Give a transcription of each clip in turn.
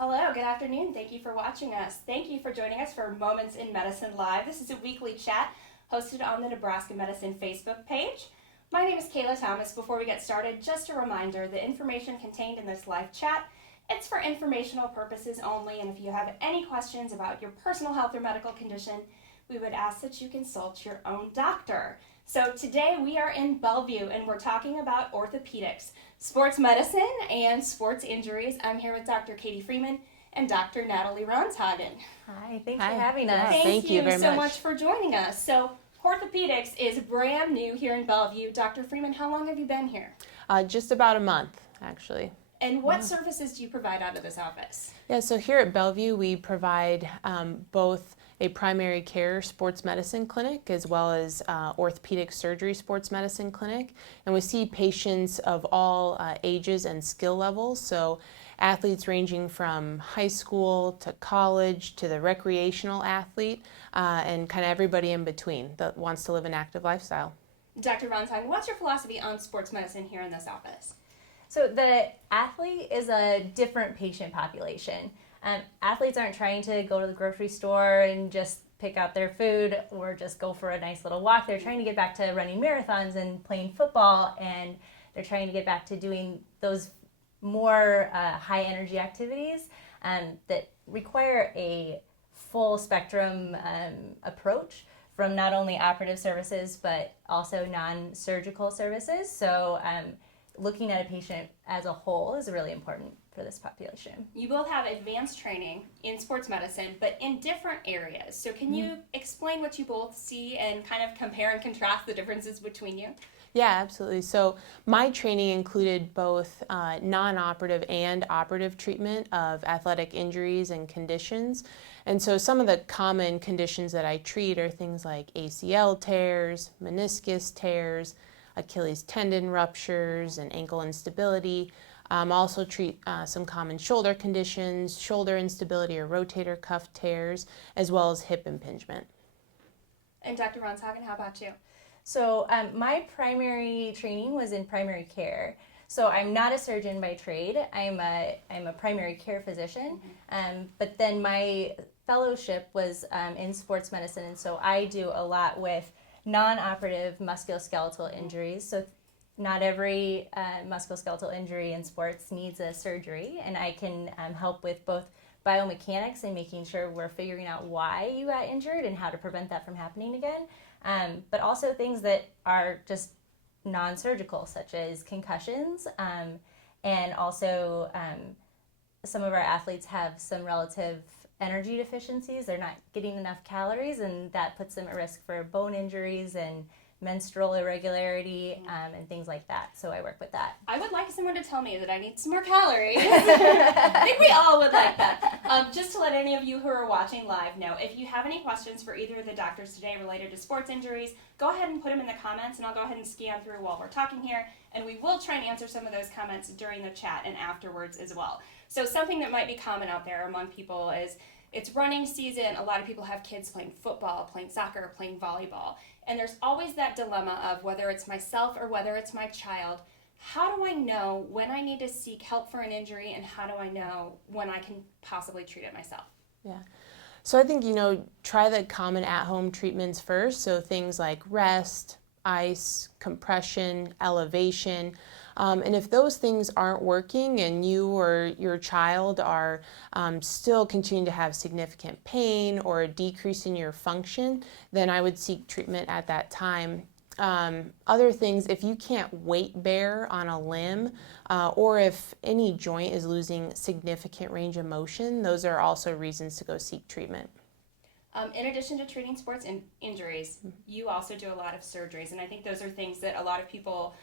Hello, good afternoon. Thank you for watching us. Thank you for joining us for Moments in Medicine Live. This is a weekly chat hosted on the Nebraska Medicine Facebook page. My name is Kayla Thomas. Before we get started, just a reminder, the information contained in this live chat, it's for informational purposes only, and if you have any questions about your personal health or medical condition, we would ask that you consult your own doctor. So today we are in Bellevue and we're talking about orthopedics, sports medicine, and sports injuries. I'm here with Dr. Katie Freeman and Dr. Natalie Ronshaugen. Hi, thanks for having us. Thank you very so much. much for joining us. So orthopedics is brand new here in Bellevue. Dr. Freeman, how long have you been here? Just about a month, actually. And what services do you provide out of this office? Yeah, so here at Bellevue, we provide both a primary care sports medicine clinic as well as orthopedic surgery sports medicine clinic. And we see patients of all ages and skill levels. So athletes ranging from high school to college to the recreational athlete and kind of everybody in between that wants to live an active lifestyle. Dr. Ronshaugen, what's your philosophy on sports medicine here in this office? So the athlete is a different patient population. Athletes aren't trying to go to the grocery store and just pick out their food or just go for a nice little walk. They're trying to get back to running marathons and playing football, and they're trying to get back to doing those more high energy activities that require a full spectrum approach from not only operative services but also non-surgical services. So looking at a patient as a whole is really important for this population. You both have advanced training in sports medicine, but in different areas. So can you explain what you both see and kind of compare and contrast the differences between you? Yeah, absolutely. So my training included both non-operative and operative treatment of athletic injuries and conditions. And so some of the common conditions that I treat are things like ACL tears, meniscus tears, Achilles tendon ruptures, and ankle instability. Also treat some common shoulder conditions, shoulder instability or rotator cuff tears, as well as hip impingement. And Dr. Ronshaugen, how about you? So my primary training was in primary care. So I'm not a surgeon by trade. I'm a primary care physician. But then my fellowship was in sports medicine, and so I do a lot with non-operative musculoskeletal injuries. So not every musculoskeletal injury in sports needs a surgery, and I can help with both biomechanics and making sure we're figuring out why you got injured and how to prevent that from happening again, but also things that are just non-surgical, such as concussions, and also some of our athletes have some relative energy deficiencies. They're not getting enough calories, and that puts them at risk for bone injuries and menstrual irregularity and things like that. So I work with that. I would like someone to tell me that I need some more calories. I think we all would like that. Just to let any of you who are watching live know, if you have any questions for either of the doctors today related to sports injuries, go ahead and put them in the comments, and I'll go ahead and scan through while we're talking here, and we will try and answer some of those comments during the chat and afterwards as well. So something that might be common out there among people is it's running season. A lot of people have kids playing football, playing soccer, playing volleyball. And there's always that dilemma of whether it's myself or whether it's my child. How do I know when I need to seek help for an injury, and how do I know when I can possibly treat it myself? Yeah. So I think, try the common at-home treatments first. So things like rest, ice, compression, elevation. And if those things aren't working and you or your child are still continuing to have significant pain or a decrease in your function, then I would seek treatment at that time. Other things, if you can't weight bear on a limb or if any joint is losing significant range of motion, those are also reasons to go seek treatment. In addition to treating sports injuries, you also do a lot of surgeries, and I think those are things that a lot of people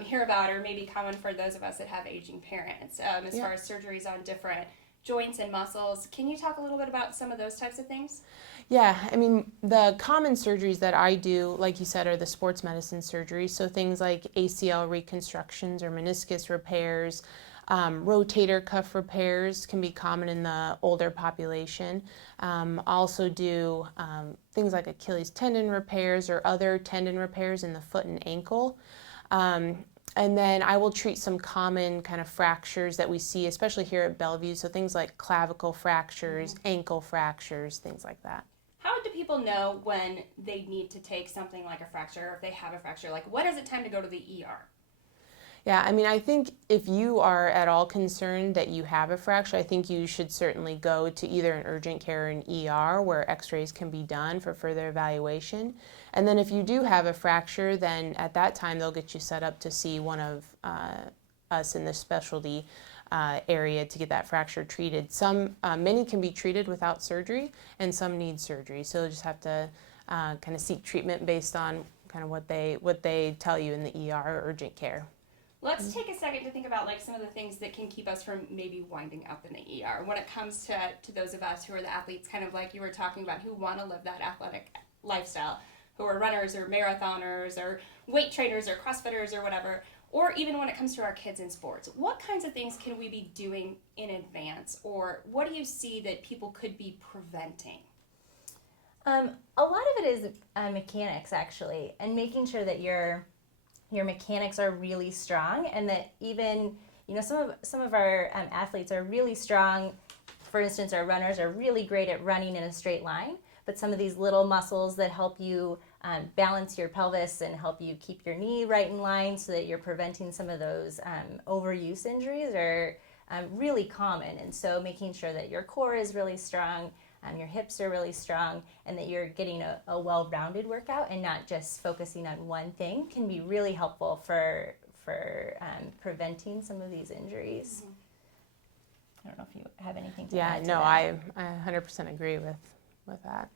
hear about, or maybe common for those of us that have aging parents, as far as surgeries on different joints and muscles. Can you talk a little bit about some of those types of things? Yeah, I mean, the common surgeries that I do, like you said, are the sports medicine surgeries. So things like ACL reconstructions or meniscus repairs, rotator cuff repairs can be common in the older population. Also do things like Achilles tendon repairs or other tendon repairs in the foot and ankle. And then I will treat some common kind of fractures that we see, especially here at Bellevue. So things like clavicle fractures, ankle fractures, things like that. How do people know when they need to take something like a fracture, or if they have a fracture? Like, what is it time to go to the ER? Yeah, I mean, I think if you are at all concerned that you have a fracture, I think you should certainly go to either an urgent care or an ER where x-rays can be done for further evaluation. And then if you do have a fracture, then at that time they'll get you set up to see one of us in the specialty area to get that fracture treated. Many can be treated without surgery, and some need surgery. So you'll just have to kind of seek treatment based on kind of what they tell you in the ER or urgent care. Let's take a second to think about like some of the things that can keep us from maybe winding up in the ER when it comes to those of us who are the athletes, kind of like you were talking about, who want to live that athletic lifestyle, who are runners or marathoners or weight trainers or CrossFitters or whatever, or even when it comes to our kids in sports. What kinds of things can we be doing in advance, or what do you see that people could be preventing? A lot of it is mechanics, actually, and making sure that your mechanics are really strong, and that even, you know, some of our athletes are really strong. For instance, our runners are really great at running in a straight line, but some of these little muscles that help you balance your pelvis and help you keep your knee right in line so that you're preventing some of those overuse injuries are really common. And so making sure that your core is really strong, your hips are really strong, and that you're getting a well-rounded workout and not just focusing on one thing can be really helpful for preventing some of these injuries. I don't know if you have anything to add to that. I 100% agree with that.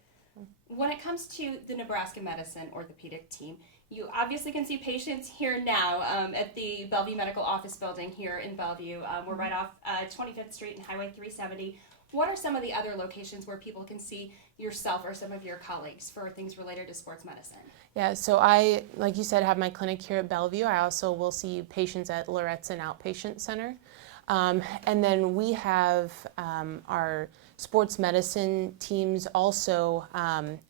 When it comes to the Nebraska Medicine orthopedic team, you obviously can see patients here now at the Bellevue Medical Office Building here in Bellevue. We're right off 25th Street and Highway 370. What are some of the other locations where people can see yourself or some of your colleagues for things related to sports medicine? Yeah, so I, like you said, have my clinic here at Bellevue. I also will see patients at Loretson Outpatient Center. And then we have our sports medicine teams also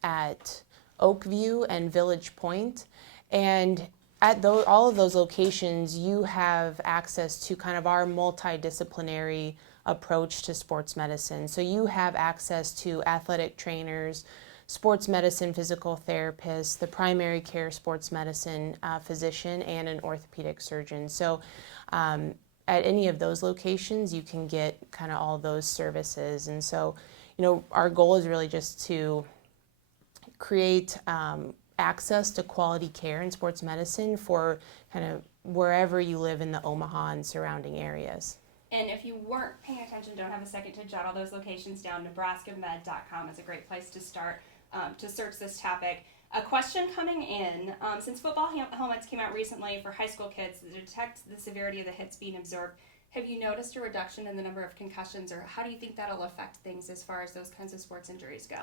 at Oakview and Village Point. And at all of those locations, you have access to kind of our multi-disciplinary approach to sports medicine. So you have access to athletic trainers, sports medicine physical therapists, the primary care sports medicine physician, and an orthopedic surgeon. So at any of those locations, you can get kind of all those services. And so, you know, our goal is really just to create access to quality care in sports medicine for kind of wherever you live in the Omaha and surrounding areas. And if you weren't paying attention, don't have a second to jot all those locations down. NebraskaMed.com is a great place to start to search this topic. A question coming in, since football helmets came out recently for high school kids to detect the severity of the hits being observed, have you noticed a reduction in the number of concussions, or how do you think that'll affect things as far as those kinds of sports injuries go?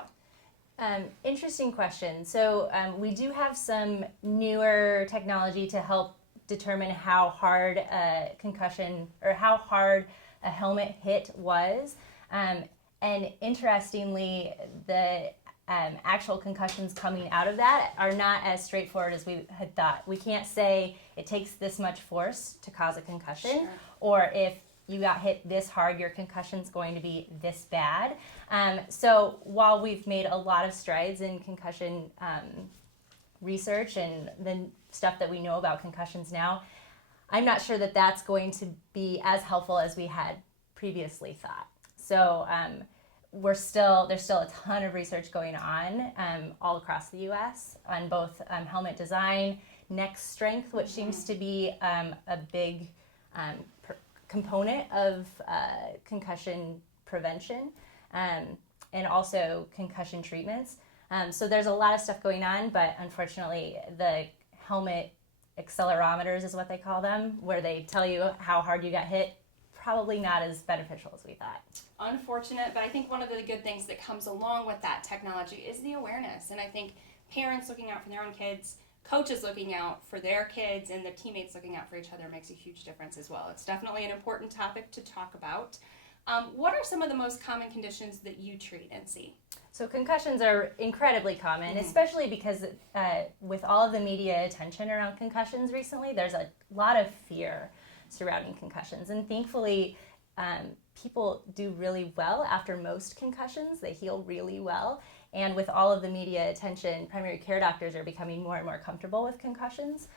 Interesting question. So we do have some newer technology to help determine how hard a concussion or how hard a helmet hit was. And interestingly, the actual concussions coming out of that are not as straightforward as we had thought. We can't say it takes this much force to cause a concussion, sure, or if you got hit this hard, your concussion's going to be this bad. So while we've made a lot of strides in concussion research and the stuff that we know about concussions now, I'm not sure that that's going to be as helpful as we had previously thought. So there's still a ton of research going on all across the U.S. on both helmet design, neck strength, which seems to be a big component of concussion prevention, and also concussion treatments. So there's a lot of stuff going on, but unfortunately the helmet accelerometers is what they call them, where they tell you how hard you got hit, probably not as beneficial as we thought. Unfortunate, but I think one of the good things that comes along with that technology is the awareness. And I think parents looking out for their own kids, coaches looking out for their kids, and the teammates looking out for each other makes a huge difference as well. It's definitely an important topic to talk about. What are some of the most common conditions that you treat and see? So concussions are incredibly common, especially because with all of the media attention around concussions recently, there's a lot of fear surrounding concussions. And thankfully, people do really well after most concussions. They heal really well. And with all of the media attention, primary care doctors are becoming more and more comfortable with concussions.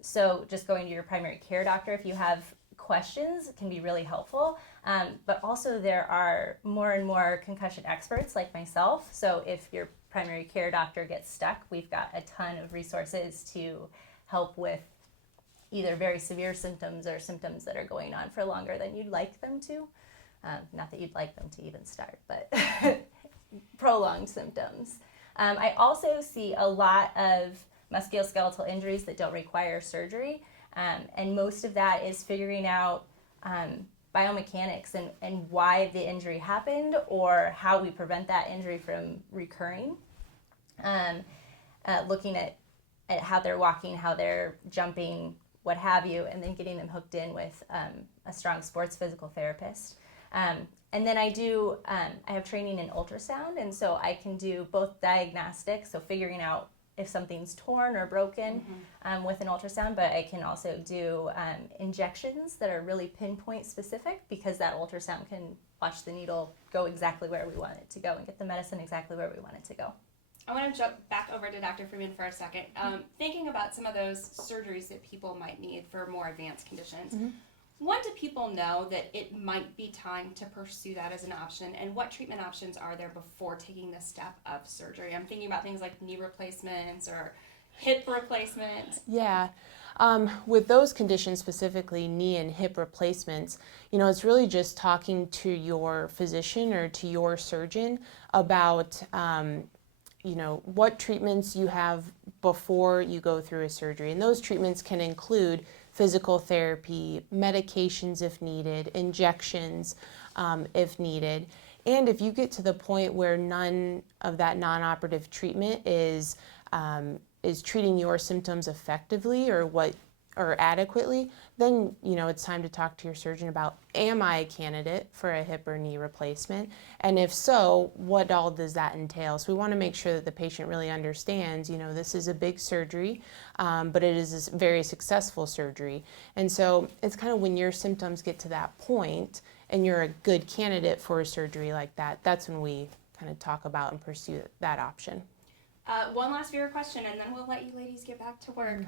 So just going to your primary care doctor if you have questions can be really helpful. But also there are more and more concussion experts like myself. So if your primary care doctor gets stuck, we've got a ton of resources to help with either very severe symptoms or symptoms that are going on for longer than you'd like them to. Not that you'd like them to even start, but prolonged symptoms. I also see a lot of musculoskeletal injuries that don't require surgery, and most of that is figuring out biomechanics and why the injury happened or how we prevent that injury from recurring. Looking at how they're walking, how they're jumping, what have you, and then getting them hooked in with a strong sports physical therapist. And then I have training in ultrasound, and so I can do both diagnostics, so figuring out if something's torn or broken with an ultrasound, but I can also do injections that are really pinpoint specific because that ultrasound can watch the needle go exactly where we want it to go and get the medicine exactly where we want it to go. I want to jump back over to Dr. Freeman for a second. Thinking about some of those surgeries that people might need for more advanced conditions, when do people know that it might be time to pursue that as an option, and what treatment options are there before taking the step of surgery? I'm thinking about things like knee replacements or hip replacements. Yeah. With those conditions, specifically knee and hip replacements, it's really just talking to your physician or to your surgeon about what treatments you have before you go through a surgery. And those treatments can include physical therapy, medications if needed, injections if needed. And if you get to the point where none of that non-operative treatment is treating your symptoms effectively or adequately, then it's time to talk to your surgeon about, am I a candidate for a hip or knee replacement? And if so, what all does that entail? So we want to make sure that the patient really understands, this is a big surgery, but it is a very successful surgery. And so it's kind of when your symptoms get to that point and you're a good candidate for a surgery like that, that's when we kind of talk about and pursue that option. One last viewer question, and then we'll let you ladies get back to work.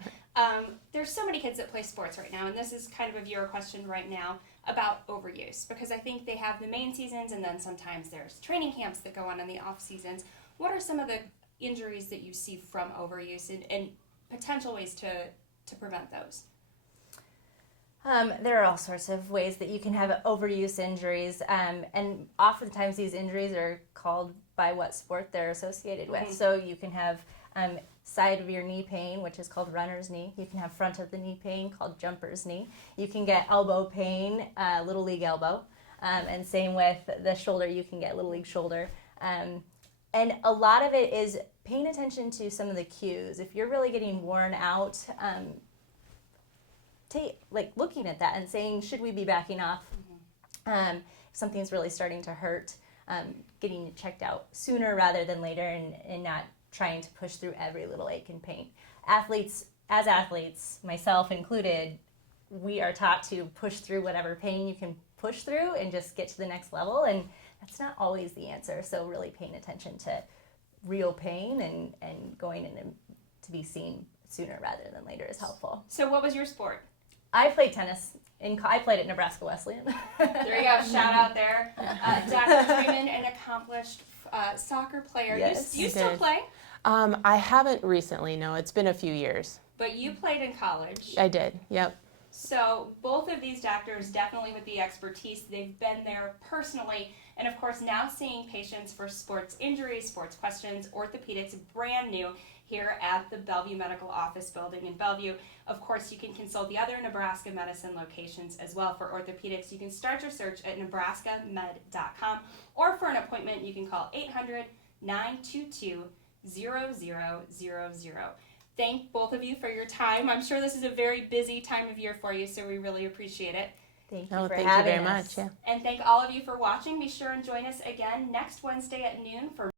There's so many kids that play sports right now, and this is kind of a viewer question right now about overuse, because I think they have the main seasons, and then sometimes there's training camps that go on in the off seasons. What are some of the injuries that you see from overuse and potential ways to prevent those? There are all sorts of ways that you can have overuse injuries, and oftentimes these injuries are called by what sport they're associated with. So you can have side of your knee pain, which is called runner's knee. You can have front of the knee pain called jumper's knee. You can get elbow pain, little league elbow, and same with the shoulder. You can get little league shoulder. And a lot of it is paying attention to some of the cues. If you're really getting worn out, looking at that and saying, should we be backing off? If something's really starting to hurt, getting it checked out sooner rather than later, and not trying to push through every little ache and pain. As athletes, myself included, we are taught to push through whatever pain you can push through and just get to the next level, and that's not always the answer. So really paying attention to real pain and going in to be seen sooner rather than later is helpful. So what was your sport? I played tennis. I played at Nebraska Wesleyan. There you go. Shout out there. Dr. Freeman, an accomplished soccer player. Yes, you still play? I haven't recently, no. It's been a few years. But you played in college. I did, yep. So both of these doctors, definitely with the expertise, they've been there personally, and of course now seeing patients for sports injuries, sports questions, orthopedics, brand new here at the Bellevue Medical Office Building in Bellevue. Of course, you can consult the other Nebraska Medicine locations as well for orthopedics. You can start your search at nebraskamed.com, or for an appointment, you can call 800-922-0000. Thank both of you for your time. I'm sure this is a very busy time of year for you, so we really appreciate it. Thank you for thank having you very us. much. Yeah. And thank all of you for watching. Be sure and join us again next Wednesday at noon for